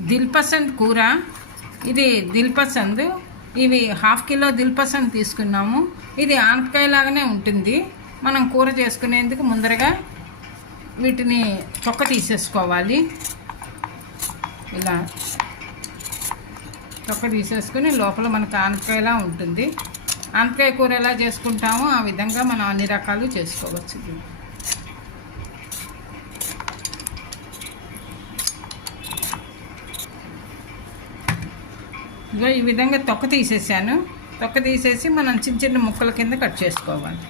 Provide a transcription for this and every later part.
దిల్పసంద్ కూర. ఇది దిల్పసంద్. ఇవి హాఫ్ కిలో దిల్పసంద్ తీసుకున్నాము. ఇది ఆనపకాయ లాగానే ఉంటుంది. మనం కూర చేసుకునేందుకు ముందరగా వీటిని చొక్క తీసేసుకోవాలి. ఇలా చొక్క తీసేసుకుని లోపల మనకు ఆనపకాయలా ఉంటుంది. ఆనపకాయ కూర ఎలా చేసుకుంటామో ఆ విధంగా మనం అన్ని రకాలు చేసుకోవచ్చు. ఇదిగో ఈ విధంగా తొక్క తీసేసాను. తొక్క తీసేసి మనం చిన్న చిన్న ముక్కల కింద కట్ చేసుకోవాలి.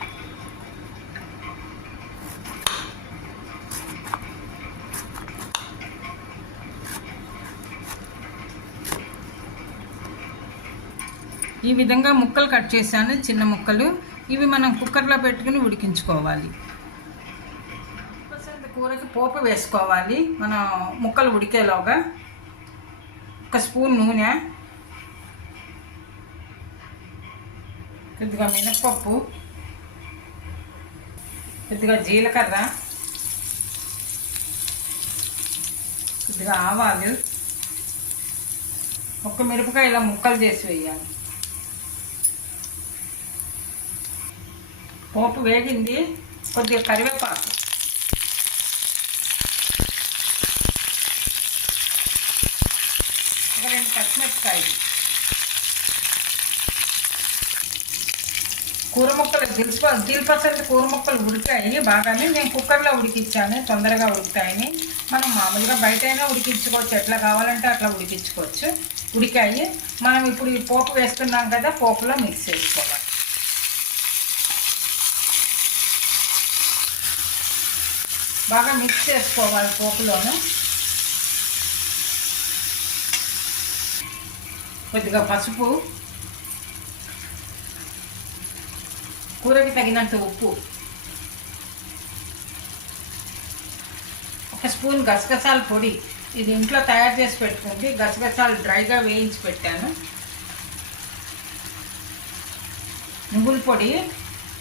ఈ విధంగా ముక్కలు కట్ చేశాను చిన్న ముక్కలు. ఇవి మనం కుక్కర్లో పెట్టుకుని ఉడికించుకోవాలి. కూరకి పోపు వేసుకోవాలి. మనం ముక్కలు ఉడికేలోగా ఒక స్పూన్ నూనె కొద్దిగా మినప్పప్పు కొద్దిగా జీలకర్ర కొద్దిగా ఆవాలు ఒక్క మిరపకాయ ఇలా ముక్కలు చేసి వేయాలి. పోపు వేగింది కొద్దిగా కరివేపాకు. ఒక రెండు పచ్చిమిరపకాయలు. కూర ముక్కలు దిల్ప దిల్పసంత కూర ముక్కలు ఉడికాయి బాగానే నేను కుక్కర్లో ఉడికించాను తొందరగా ఉడికాయని మనం మామూలుగా బయట అయినా ఉడికించుకోవచ్చు. ఎట్లా కావాలంటే అట్లా ఉడికించుకోవచ్చు. ఉడికాయి. మనం ఇప్పుడు ఈ పోపు వేస్తున్నాం కదా పోపులో మిక్స్ చేసుకోవాలి. బాగా మిక్స్ చేసుకోవాలి పోపులోను. కొద్దిగా పసుపు కూరకి తగినంత ఉప్పు ఒక స్పూన్ గసగసాల పొడి. ఇది ఇంట్లో తయారు చేసి పెట్టుకుంది గసగసాలు డ్రైగా వేయించి పెట్టాను. నువ్వుల పొడి.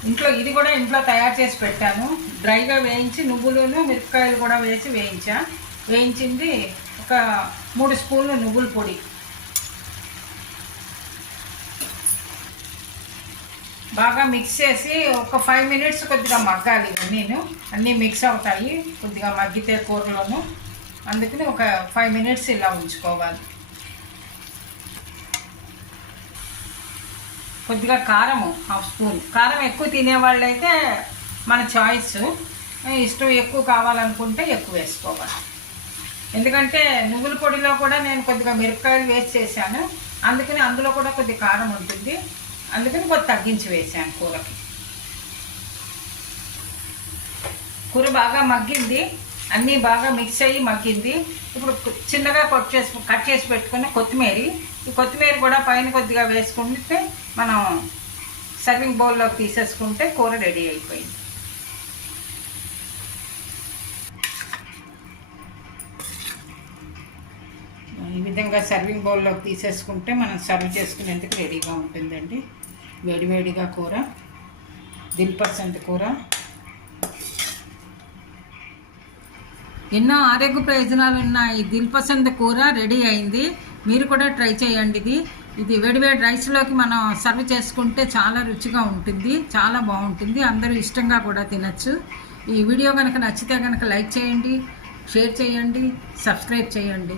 ఇంట్లో ఇది కూడా ఇంట్లో తయారు చేసి పెట్టాను. డ్రైగా వేయించి నువ్వులను మిరపకాయలు కూడా వేసి వేయించా. వేయించింది ఒక మూడు స్పూన్లు నువ్వుల పొడి. బాగా మిక్స్ చేసి ఒక ఫైవ్ మినిట్స్ కొద్దిగా మగ్గాలి ఇవన్నీను అన్నీ మిక్స్ అవుతాయి. కొద్దిగా మగ్గితే కూరలోను. అందుకని ఒక ఫైవ్ మినిట్స్ ఇలా ఉంచుకోవాలి. కొద్దిగా కారము హాఫ్ స్పూన్ కారం ఎక్కువ తినేవాళ్ళైతే మన చాయిస్ ఇష్టం ఎక్కువ కావాలనుకుంటే ఎక్కువ వేసుకోవాలి. ఎందుకంటే నువ్వుల పొడిలో కూడా నేను కొద్దిగా మిరపకాయలు వేస్ట్ చేశాను. అందుకని అందులో కూడా కొద్ది కారం ఉంటుంది. అందుకని కొద్ది తగ్గించి వేసాను కూరకి. కూర బాగా మగ్గింది అన్నీ బాగా మిక్స్ అయ్యి మగ్గింది. ఇప్పుడు చిన్నగా కట్ చేసి కట్ చేసి పెట్టుకుని కొత్తిమీర. ఈ కొత్తిమీర కూడా పైన కొద్దిగా వేసుకుంటే మనం సర్వింగ్ బౌల్లోకి తీసేసుకుంటే కూర రెడీ అయిపోయింది. విధంగా సర్వింగ్ బౌల్లోకి తీసేసుకుంటే మనం సర్వ్ చేసుకునేందుకు రెడీగా ఉంటుందండి. వేడివేడిగా కూర దిల్ పర్సెంట్ కూర. ఎన్నో ఆరోగ్య ప్రయోజనాలు ఉన్న ఈ దిల్ పసంద్ కూర రెడీ అయింది. మీరు కూడా ట్రై చేయండి ఇది. ఇది వేడివేడి రైస్లోకి మనం సర్వ్ చేసుకుంటే చాలా రుచిగా ఉంటుంది చాలా బాగుంటుంది. అందరూ ఇష్టంగా కూడా తినచ్చు. ఈ వీడియో కనుక నచ్చితే కనుక లైక్ చేయండి షేర్ చేయండి సబ్స్క్రైబ్ చేయండి.